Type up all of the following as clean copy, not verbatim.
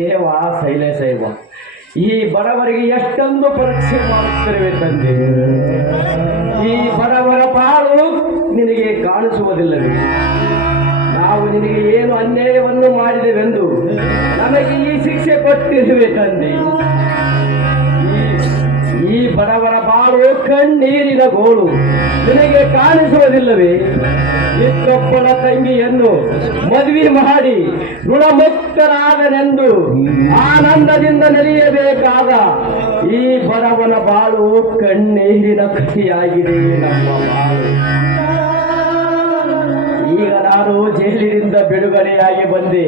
ದೇವ ಶೈಲೇಶೈವ ಈ ಬಡವರಿಗೆ ಎಷ್ಟೊಂದು ಪರೀಕ್ಷೆ ಮಾಡುತ್ತಿರುವೆ ತಂದೆ. ಈ ಬಡವರ ಪಾಲು ನಿನಗೆ ಕಾಣಿಸುವುದಿಲ್ಲವೇ? ನಾವು ನಿನಗೆ ಏನು ಅನ್ಯಾಯವನ್ನು ಮಾಡಿದೆವೆಂದು ನಮಗೆ ಈ ಶಿಕ್ಷೆ ಕೊಟ್ಟಿರುವೆ ತಂದೆ. ಈ ಬಡವರ ಬಾಳು ಕಣ್ಣೀರಿನ ಗೋಳು ನಿನಗೆ ಕಾಣಿಸುವುದಿಲ್ಲವೇ? ಇತ್ತೊಬ್ಬನ ತಂಗಿಯನ್ನು ಮದುವೆ ಮಾಡಿ ಋಣಮುಕ್ತರಾದನೆಂದು ಆನಂದದಿಂದ ನೆಲೆಯಬೇಕಾದ ಈ ಬಡವನ ಬಾಳು ಕಣ್ಣೀರಿನ ಕಥೆಯಾಗಿದೆ ನಮ್ಮ ಬಾಳು. ಈಗ ನಾನು ಜೈಲಿನಿಂದ ಬಿಡುಗಡೆಯಾಗಿ ಬಂದೆ.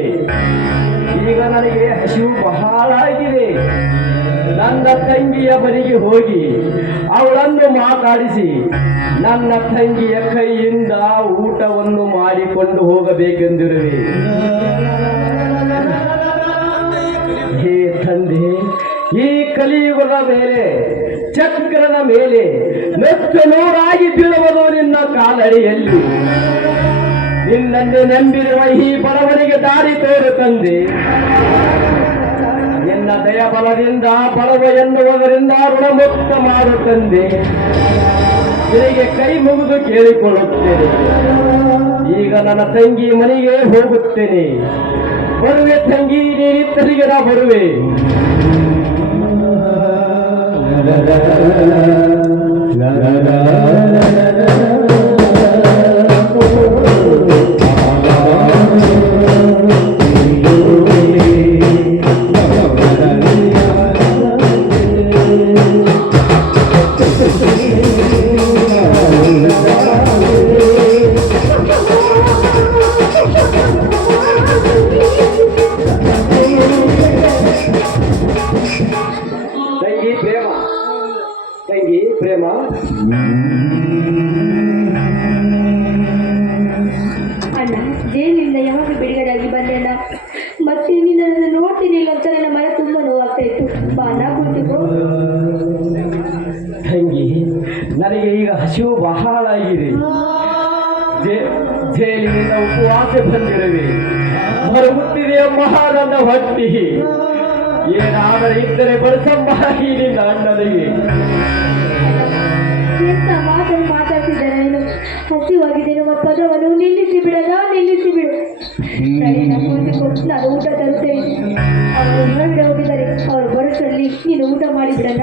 ಈಗ ನನಗೆ ಹಸಿವು ಬಹಳ ಆಗಿದೆ. ನನ್ನ ತಂಗಿಯ ಮನೆಗೆ ಹೋಗಿ ಅವಳನ್ನು ಮಾತಾಡಿಸಿ ನನ್ನ ತಂಗಿಯ ಕೈಯಿಂದ ಊಟವನ್ನು ಮಾಡಿಕೊಂಡು ಹೋಗಬೇಕೆಂದಿರುವೆ. ಹೇ ತಂದೆ, ಈ ಕಲಿಯುಗದ ಮೇಲೆ ಚಕ್ರದ ಮೇಲೆ ಮೆಚ್ಚು ನೂರಾಗಿ ಬೀಳುವುದು ನಿನ್ನ ಕಾಲಡಿಯಲ್ಲಿ. ನಿನ್ನನ್ನು ನಂಬಿರುವ ಈ ಬಡವನಿಗೆ ದಾರಿ ತೋರು ತಂದೆ. ನಿನ್ನ ದಯ ಬಲದಿಂದ ಬಡವ ಎನ್ನುವುದರಿಂದ ಋಣಮುಕ್ತ ಮಾಡು ತಂದೆ. ನಿನಗೆ ಕೈ ಮುಗಿದು ಕೇಳಿಕೊಳ್ಳುತ್ತೇನೆ. ಈಗ ನನ್ನ ತಂಗಿ ಮನೆಗೆ ಹೋಗುತ್ತೇನೆ. ಬರುವೆ ತಂಗಿ, ನೀನಿತ್ತರಿಗೆ ನಾ ಬರುವೆ. ತಂಗಿ ಪ್ರೇಮ, ಅಣ್ಣ, ಜೈಲಿನಿಂದ ಯಾವಾಗ ಬಿಡುಗಡೆಯಾಗಿ ಬಂದೆಣ್ಣ. ಮತ್ತೆ ನಿನ್ನನ್ನು ನೋಡ್ತೀನಿ ಇಲ್ಲ ಅಂತ ನನ್ನ ಮನೆ ತುಂಬ ನೋವಾಗ್ತಾ ಇತ್ತು. ಬಾನ ಕೂತಿಕೋ. ತಂಗಿ, ನನಗೆ ಈಗ ಹಸಿವು ಬಹಳ ಆಗಿದೆ. ಜೈಲಿನಿಂದ ಉಪವಾಸ ಬಂದಿರುವೆ. ಹೊರಗುತ್ತಿದೆಯ ಮಹಾನಂದ ಹೊಟ್ಟಿ. ಏನಾದರೆ ಇದ್ದರೆ ಬಡಿಸಂಬಾಗಿ ನಿನ್ನ ಅಣ್ಣನಿಗೆ. ಎಂತ ಮಾತಾಡ್ತಿದ್ದಾರೆ ನೀನು? ಹಸಿವಾಗಿದೆ ನಮ್ಮ ಪದವನ್ನು ನಿಲ್ಲಿಸಿ ಬಿಡದ, ನಿಲ್ಲಿಸಿ ಬಿಡು. ನಾನು ಊಟ ತರುತ್ತೇನೆ. ಅವರು ಹೊರಗಡೆ ಹೋಗಿದ್ದಾರೆ. ಅವರು ಬರೋಷ್ಟರಲ್ಲಿ ನೀನು ಊಟ ಮಾಡಿಬಿಡಲ್ಲ.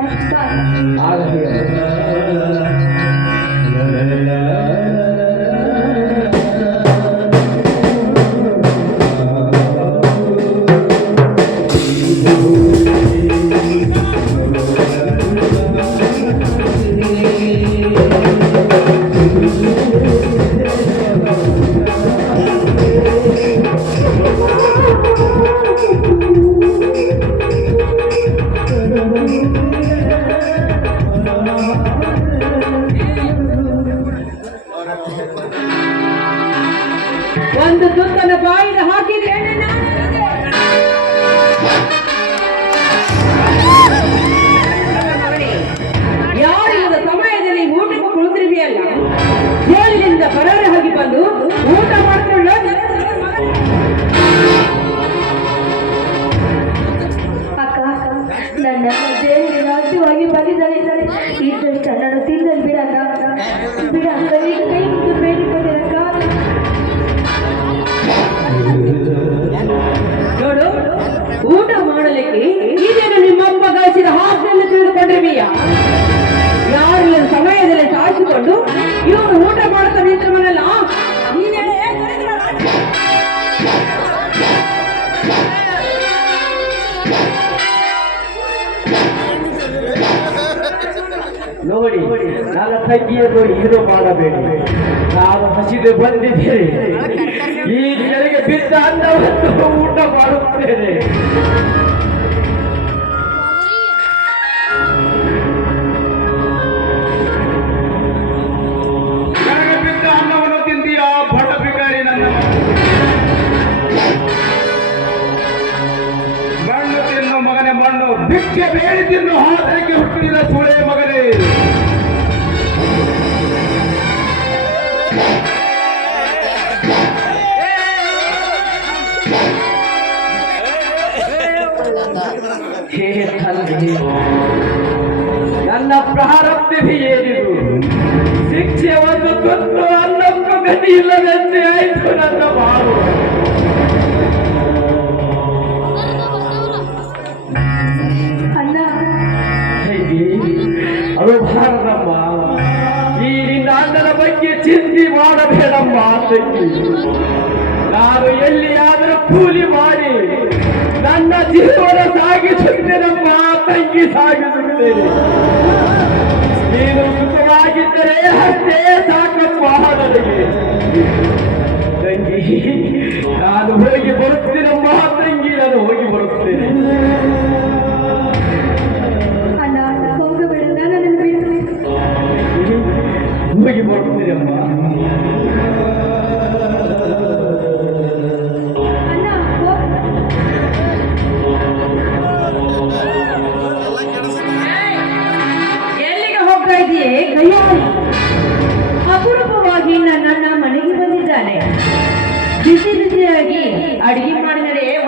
ಒಂದು ತುತ್ತನ್ನು ಬಾಯಿಗೆ ಹಾಕಿದ್ರೆ ಯಾರಿಲ್ಲದ ಸಮಯದಲ್ಲಿ ಊಟಕ್ಕೆ ಕುಳಿತಿರ್ವಿಯಲ್ಲ. ಜೈಲಿನಿಂದ ಪರಾರಿ ಹೋಗಿ ಬಂದು ಊಟ ಮಾಡಿಕೊಳ್ಳ ಅಕ್ಕ, ನನ್ನ ಜೈಲಿಗೆ ರಾಜ್ಯವಾಗಿ ಬಂದಿದ್ದಾರೆ. ಇದ್ದಷ್ಟು ಅಣ್ಣನು ತಿಂದಲ್ಲಿ ಬಿಡಕ್ಕ ಬಿಡ ಅಕ್ಕ. ಈಗ ಕೈ ಮುಗಿದು ಬೇಡಿಕೊಂಡಕ್ಕ. ನೋಡು, ಊಟ ಮಾಡಲಿಕ್ಕೆ ಇದೇನು ನಿಮ್ಮಪ್ಪ ಗಳಿಸಿದ ಹಾಸ್ಟೆಲ್ ತಿಳಿದುಕೊಂಡಿರ್ವೀಯ? ಯಾರಿಲ್ಲ ಸಮಯದಲ್ಲಿ ಸಾಯಿಸಿಕೊಂಡು ಇವರು ಊಟ ಮಾಡ್ತಾ ನಿಂತ್ರವನಲ್ಲ. ನೋಡಿ, ನನ್ನ ತಂಗಿಯನ್ನು ಹೀರೋ ಮಾಡಬೇಡಿ. ನಾನು ಹಸಿದು ಬಂದಿದ್ದೇನೆ. ಈ ಕೆಳಗೆ ಬಿದ್ದ ಅನ್ನವನ್ನು ಊಟ ಮಾಡುತ್ತೇನೆ. ಕೆಳಗೆ ಬಿದ್ದ ಅನ್ನವನ್ನು ತಿಂದೀಯಾ ಬಡ ಬಿಕಾರಿ? ನನ್ನ ಮಣ್ಣು ತಿನ್ನು ಮಗನೇ, ಮಣ್ಣು ಭಿಕ್ಷೆ ಬೇಡಿ ತಿನ್ನು ಹಾದರಿಗೆ ಹುಟ್ಟಿದ ಸುಳೆ ಮಗನೇ. ಹೇ ತಂದೆ, ನನ್ನ ಪ್ರಾರಬ್ಧವೇ ಏನಿದು? ಶಿಕ್ಷೆ ಒಂದು ಕೊಟ್ಟು ಅನ್ನಕ್ಕೂ ಗತಿ ಇಲ್ಲದಂತೆ ಆಯ್ತು ನನ್ನ ಬಾಳು. ಅಣ್ಣ ಅದು ಭಾರತಮ್ಮ, ಈ ನಿನ್ನ ಅಣ್ಣನ ಬಗ್ಗೆ ಚಿಂತೆ ಮಾಡಬೇಡಮ್ಮ ತಂಗಿ. ನಾನು ಎಲ್ಲಿಯಾದರೂ ಕೂಲಿ ಮಾಡಿ ನನ್ನ ಜೀವನ ಸಾಗಿಸುತ್ತೇನಮ್ಮ ತಂಗಿ, ಸಾಗಿಸುತ್ತೇನೆ. ನೀನು ಸುಖವಾಗಿದ್ದರೆ ಅಷ್ಟೇ ಸಾಕಪ್ಪ ನನಗೆ ತಂಗಿ. ನಾನು ಹೋಗಿ ಬರುತ್ತೇನಮ್ಮ ತಂಗಿ, ನಾನು ಹೋಗಿ ಬರುತ್ತೇನೆ. ಅಣ್ಣ ಹೋಗಬೇಡ, ನನ್ನನ್ನು ಬಿಡು. ಹೋಗಿ ಬರುತ್ತೇನಮ್ಮ. ಅಣ್ಣ ಎಲ್ಲಿಗೆ ಹೋಗ್ತಾ ಇದೆಯೇ ಕೈಯಾಳಿ? ಅಪರೂಪವಾಗಿ ನನ್ನನ್ನ ಮನೆಗೆ ಬಂದಿದ್ದಾನೆ. ಬಿಸಿ ಬಿಸಿಯಾಗಿ ಅಡಿಗೆ ಮಾಡಿದರೆ ಏನ್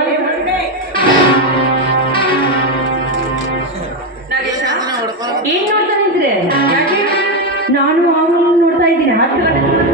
ನೋಡ್ತಾ ಇದ್ರೆ? ನಾನು ಅವನು ನೋಡ್ತಾ ಇದ್ದೀನಿ. 10 ಗಂಟೆ